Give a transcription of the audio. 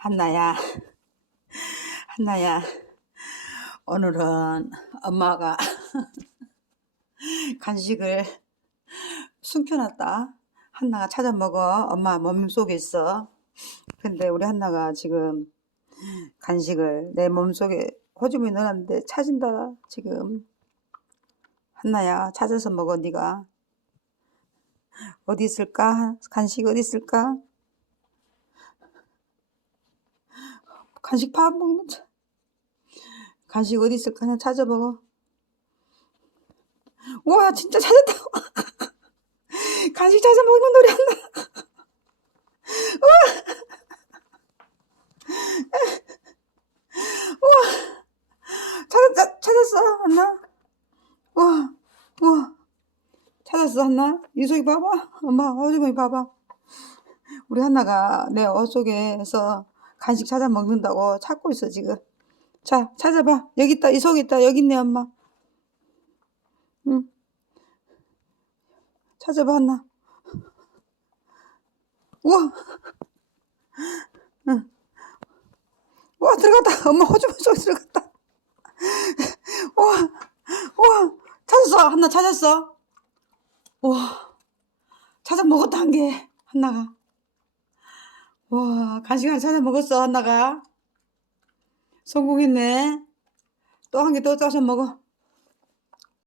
한나야, 한나야, 오늘은 엄마가 간식을 숨겨놨다. 한나가 찾아 먹어. 엄마 몸속에 있어. 근데 우리 한나가 지금 간식을 내 몸속에 호주머니 넣어놨는데 찾은다. 지금. 한나야, 찾아서 먹어, 네가. 어디 있을까? 간식 어디 있을까? 간식 밥 먹는 자. 간식 어디 있을까? 하나 찾아보고. 와, 진짜 찾았다. 간식 찾아 먹는 노래 한다. 우와. 찾았다, 찾았어, 한나. 우와, 우와. 찾았어, 한나. 이속이 봐봐. 엄마, 어주머니 봐봐. 우리 한나가 내 옷 속에서 간식 찾아 먹는다고 찾고 있어, 지금. 자, 찾아봐. 여기 있다, 이 속에 있다. 여기 있네, 엄마. 응. 찾아봐, 한나. 우와. 응. 우와, 들어갔다. 엄마 호주머니 속에 들어갔다. 우와, 우와. 찾았어. 한나 찾았어. 우와. 찾아 먹었다, 한 개. 한나가. 와, 간식 하나 찾아 먹었어, 한나가. 성공했네. 또 한개더 짜서 먹어.